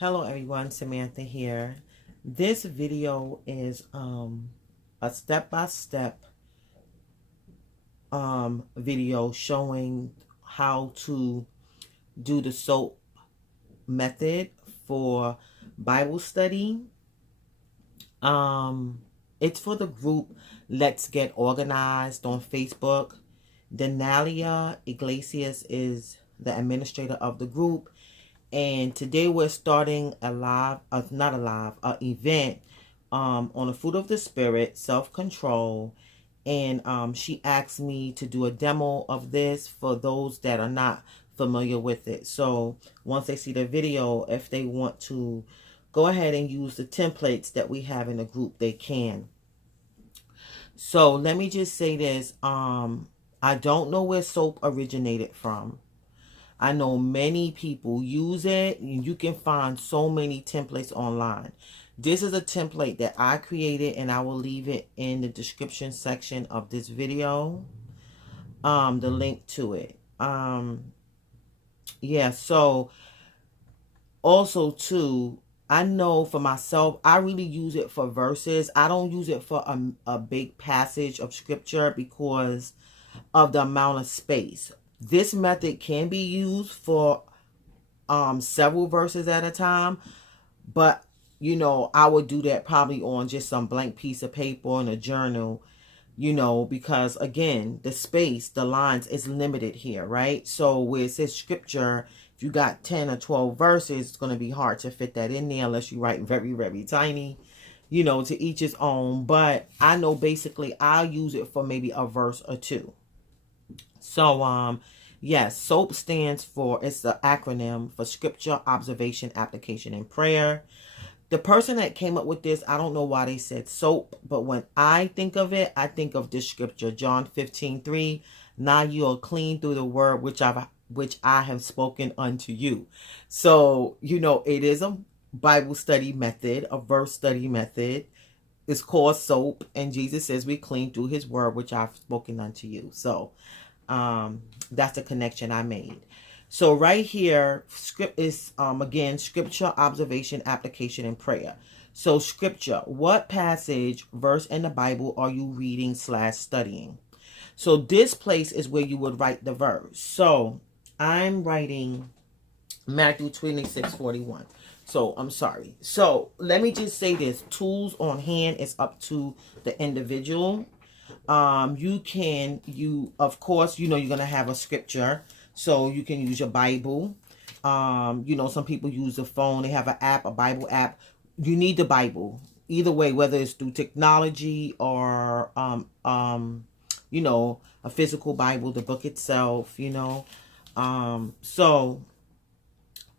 Hello everyone, Samantha here. This video is a step-by-step video showing how to do the SOAP method for Bible study. It's for the group Let's Get Organized on Facebook. Danialy Iglesias is the administrator of the group. And today we're starting a live, event on the fruit of the spirit, self-control. And she asked me to do a demo of this for those that are not familiar with it. So once they see the video, if they want to go ahead and use the templates that we have in the group, they can. So let me just say this. I don't know where soap originated from. I know many people use it. You can find so many templates online. This is a template that I created, and I will leave it in the description section of this video. The link to it. Yeah, so also too, I know for myself, I really use it for verses. I don't use it for a big passage of scripture because of the amount of space. This method can be used for several verses at a time, but you know, I would do that probably on just some blank piece of paper in a journal, you know, because again, the space, the lines is limited here, right? So where it says scripture, if you got 10 or 12 verses, it's going to be hard to fit that in there unless you write very, very tiny, you know, to each his own. But I know basically I'll use it for maybe a verse or two. So, yes, SOAP stands for, it's the acronym for Scripture, Observation, Application, and Prayer. The person that came up with this, I don't know why they said SOAP, but when I think of it, I think of this scripture, John 15:3. Now you are clean through the word which I have spoken unto you. So, you know, it is a Bible study method, a verse study method. It's called SOAP, and Jesus says we clean through his word which I've spoken unto you. So that's the connection I made. So right here, script is again scripture, observation, application, and prayer. So scripture, what passage, verse in the Bible are you reading / studying? So this place is where you would write the verse. So I'm writing Matthew 26:41. So I'm sorry. So let me just say this: tools on hand is up to the individual. Of course, you know, you're going to have a scripture. So you can use your Bible. You know, some people use the phone. They have an app, a Bible app. You need the Bible. Either way, whether it's through technology or, you know, a physical Bible, the book itself, you know. So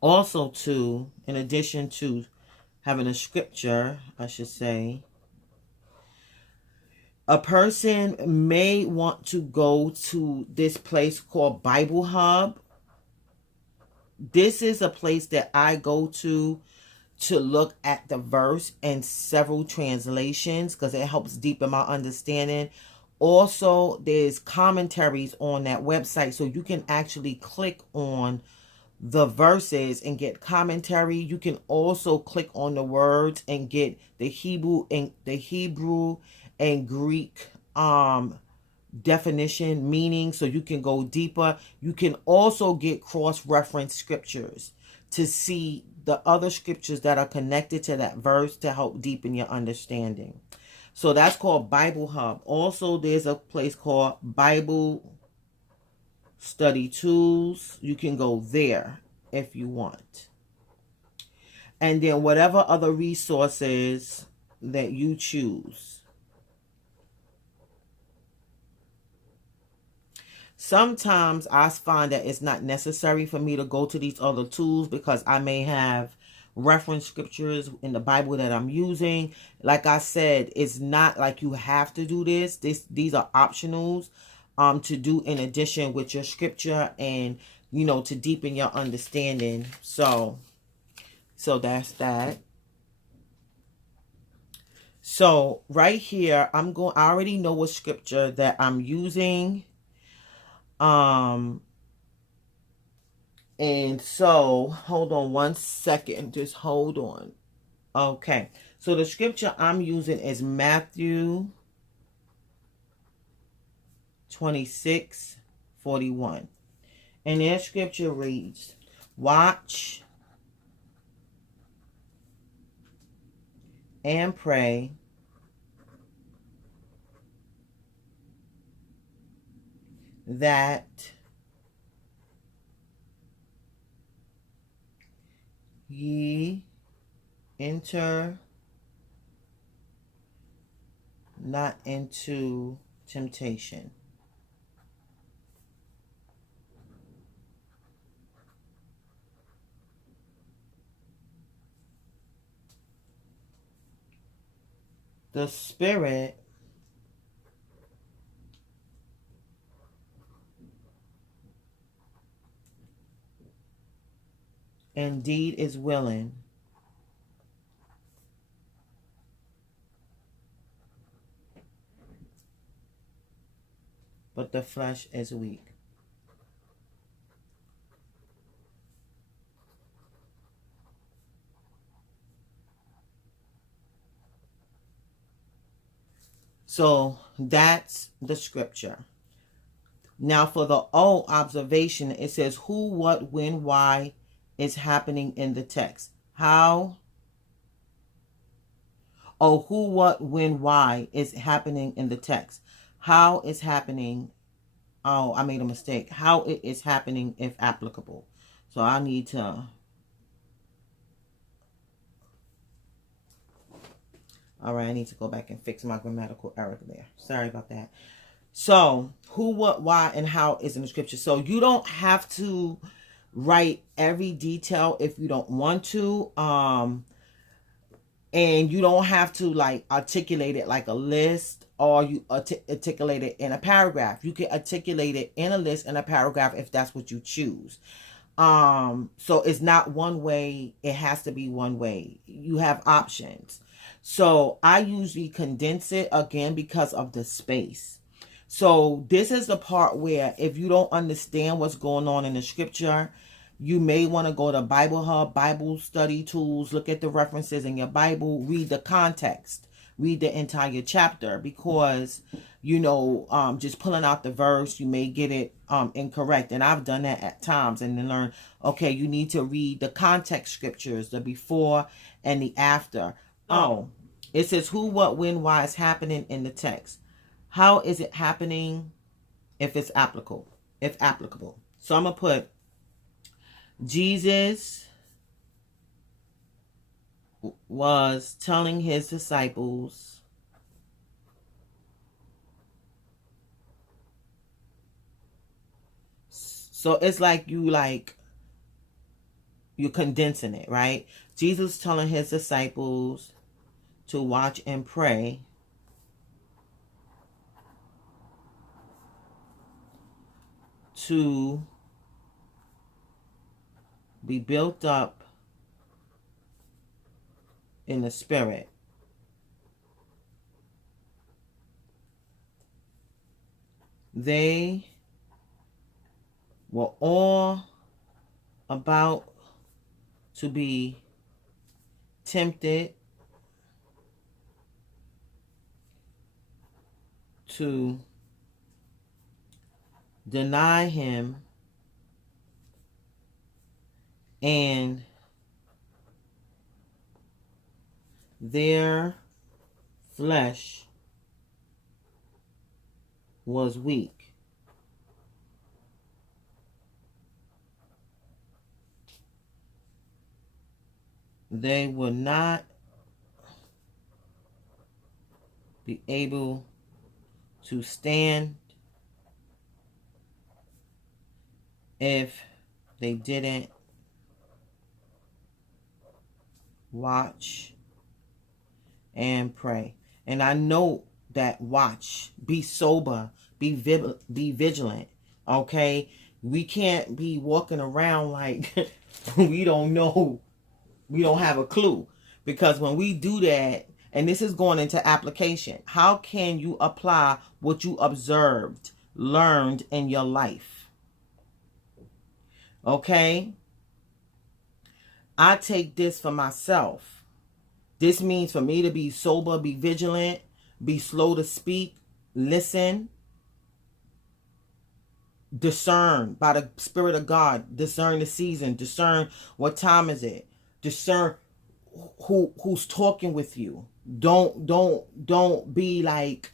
also too, in addition to having a scripture, I should say, a person may want to go to this place called Bible Hub. This is a place that I go to look at the verse and several translations because it helps deepen my understanding. Also, there's commentaries on that website, so you can actually click on the verses and get commentary. You can also click on the words and get the Hebrew and Greek definition, meaning, so you can go deeper. You can also get cross-reference scriptures to see the other scriptures that are connected to that verse to help deepen your understanding. So that's called Bible Hub. Also, there's a place called Bible Study Tools. You can go there if you want. And then whatever other resources that you choose. Sometimes I find that it's not necessary for me to go to these other tools because I may have reference scriptures in the Bible that I'm using. Like I said, it's not like you have to do this. These are optionals to do in addition with your scripture and, you know, to deepen your understanding. So that's that. So right here, I already know what scripture that I'm using. And so, hold on one second. Just hold on. Okay. So the scripture I'm using is Matthew 26:41. And that scripture reads, "Watch and pray that ye enter not into temptation." The spirit indeed is willing, but the flesh is weak. So that's the scripture. Now for the O observation, it says who, what, when, why is happening in the text. How? Oh, who, what, when, why is happening in the text. How is happening. Oh, I made a mistake. How it is happening if applicable. So I need to. All right, I need to go back and fix my grammatical error there. Sorry about that. So, who, what, why, and how is in the scripture. So, you don't have to write every detail if you don't want to. And you don't have to like articulate it like a list, or you articulate it in a paragraph. You can articulate it in a list and a paragraph if that's what you choose. So it's not one way. It has to be one way. You have options. So I usually condense it again because of the space. So this is the part where if you don't understand what's going on in the scripture, you may want to go to Bible Hub, Bible study tools, look at the references in your Bible, read the context, read the entire chapter, because, just pulling out the verse, you may get it incorrect. And I've done that at times and then learn, okay, you need to read the context scriptures, the before and the after. Oh, it says who, what, when, why is happening in the text. How is it happening if it's applicable? If applicable. So I'm going to put Jesus was telling his disciples so it's like you're condensing it, right? Jesus telling his disciples to watch and pray to be built up in the spirit. They were all about to be tempted to deny him and their flesh was weak. They would not be able to stand if they didn't watch and pray. And I know that watch, be sober, be vigilant, okay? We can't be walking around like we don't know, we don't have a clue. Because when we do that, and this is going into application, how can you apply what you observed, learned in your life? Okay? I take this for myself. This means for me to be sober, be vigilant, be slow to speak, listen, discern by the Spirit of God, discern the season, discern what time is it, discern who's talking with you. Don't be like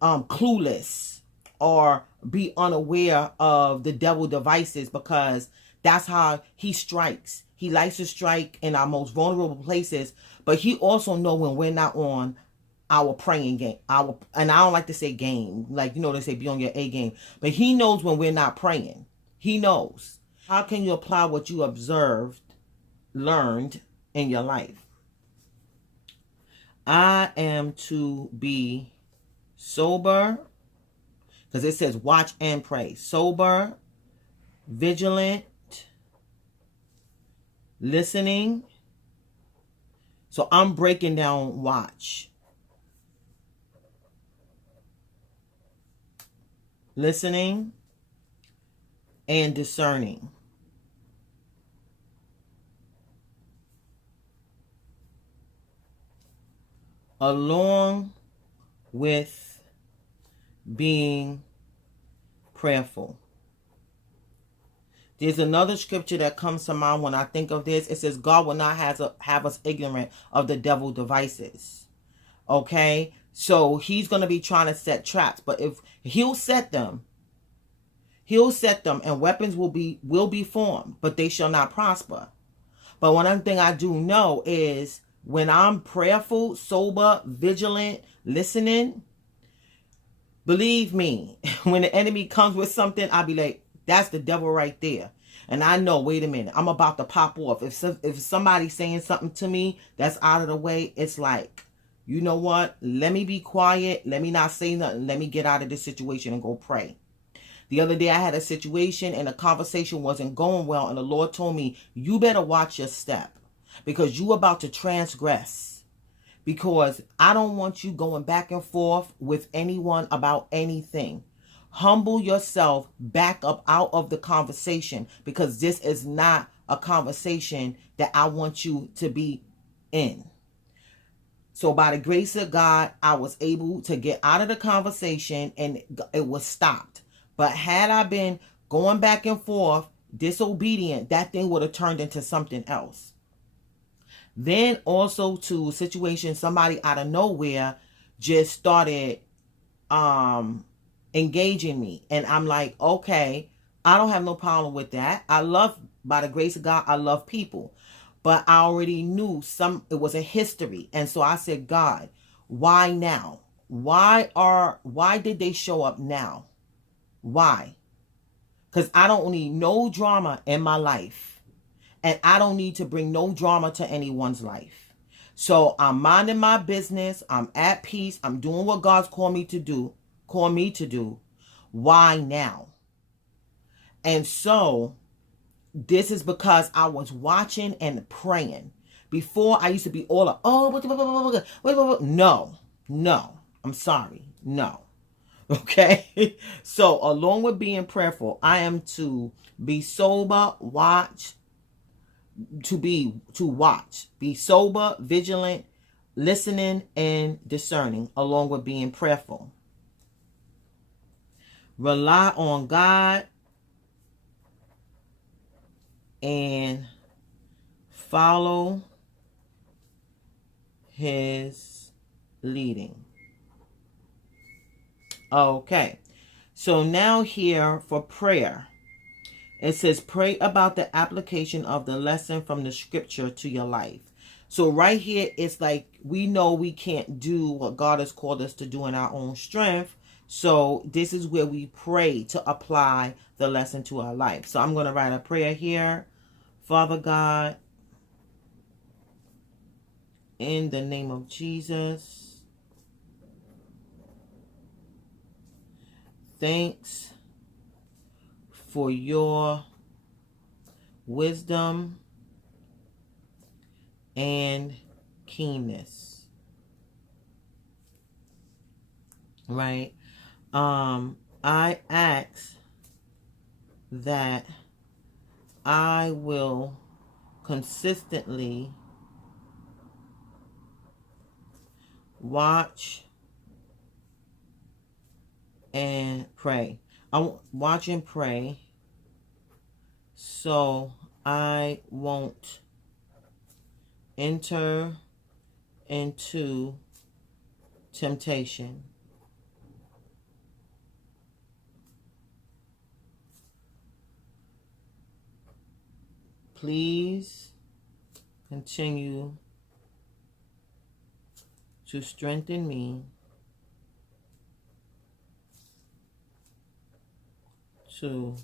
clueless or be unaware of the devil devices, because that's how he strikes. He likes to strike in our most vulnerable places, but he also know when we're not on our praying game. And I don't like to say game, like, they say be on your A game, but he knows when we're not praying. He knows. How can you apply what you observed, learned in your life? I am to be sober, because it says watch and pray. Sober, vigilant, listening. So I'm breaking down watch, listening, and discerning. Along with being prayerful. There's another scripture that comes to mind when I think of this. It says, God will not have us ignorant of the devil devices. Okay? So he's going to be trying to set traps. But if he'll set them and weapons will be formed, but they shall not prosper. But one thing I do know is when I'm prayerful, sober, vigilant, listening, believe me, when the enemy comes with something, I'll be like, that's the devil right there. And I know, wait a minute, I'm about to pop off. If somebody's saying something to me that's out of the way, it's like, you know what? Let me be quiet. Let me not say nothing. Let me get out of this situation and go pray. The other day I had a situation and the conversation wasn't going well. And the Lord told me, you better watch your step, because you about to transgress. Because I don't want you going back and forth with anyone about anything. Humble yourself, back up out of the conversation, because this is not a conversation that I want you to be in. So by the grace of God, I was able to get out of the conversation and it was stopped. But had I been going back and forth, disobedient, that thing would have turned into something else. Then also to a situation, somebody out of nowhere just started engaging me. And I'm like, okay, I don't have no problem with that. By the grace of God, I love people. But I already knew it was a history. And so I said, God, why now? Why did they show up now? Why? Because I don't need no drama in my life. And I don't need to bring no drama to anyone's life. So I'm minding my business. I'm at peace. I'm doing what God's called me to do. Why now? And so this is because I was watching and praying. Before I used to be all no, I'm sorry, no. Okay. So along with being prayerful, I am to be sober, be sober, vigilant, listening, and discerning, along with being prayerful. Rely on God and follow his leading. Okay. So now here for prayer. It says, pray about the application of the lesson from the scripture to your life. So right here, it's like we know we can't do what God has called us to do in our own strength. So this is where we pray to apply the lesson to our life. So I'm going to write a prayer here. Father God, in the name of Jesus, thanks for your wisdom and keenness. Right? I ask that I will consistently watch and pray. I watch and pray so I won't enter into temptation. Please continue to strengthen me to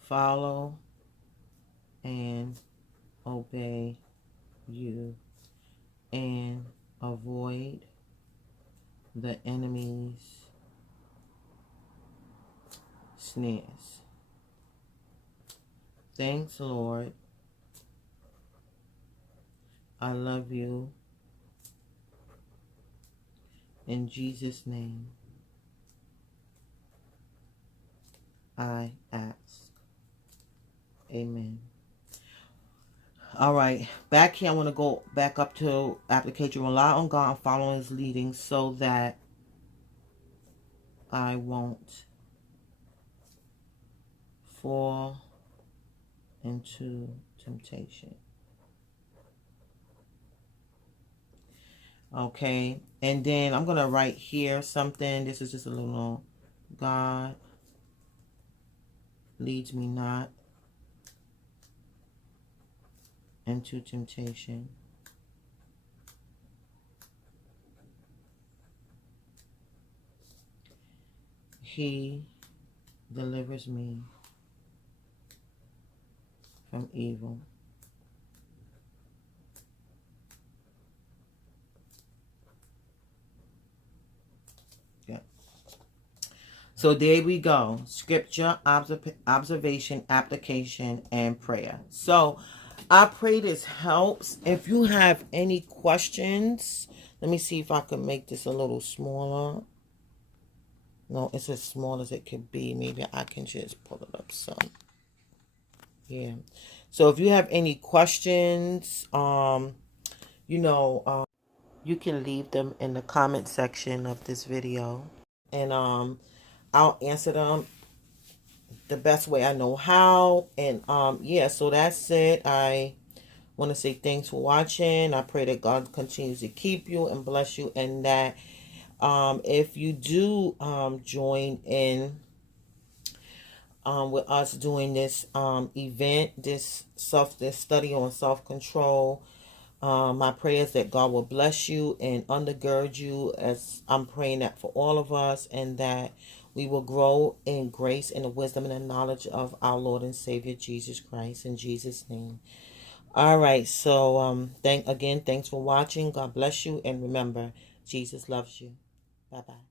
follow and obey you and avoid the enemy's snares. Thanks, Lord. I love you. In Jesus' name, I ask. Amen. All right. Back here, I want to go back up to application. Rely on God and follow His leading so that I won't fall into temptation. Okay. And then I'm going to write here something. This is just a little, God leads me not into temptation. He delivers me from evil. Yeah. So there we go. Scripture, observation, application, and prayer. So I pray this helps. If you have any questions, let me see if I can make this a little smaller. No, it's as small as it could be. Maybe I can just pull it up some. Yeah. So if you have any questions, you can leave them in the comment section of this video. And I'll answer them the best way I know how. And yeah, so that's it. I want to say thanks for watching. I pray that God continues to keep you and bless you, and that if you do join in with us doing this event, this study on self-control, my prayer is that God will bless you and undergird you, as I'm praying that for all of us, and that we will grow in grace and the wisdom and the knowledge of our Lord and Savior Jesus Christ, in Jesus' name. All right, so thanks for watching. God bless you, and remember, Jesus loves you. Bye-bye.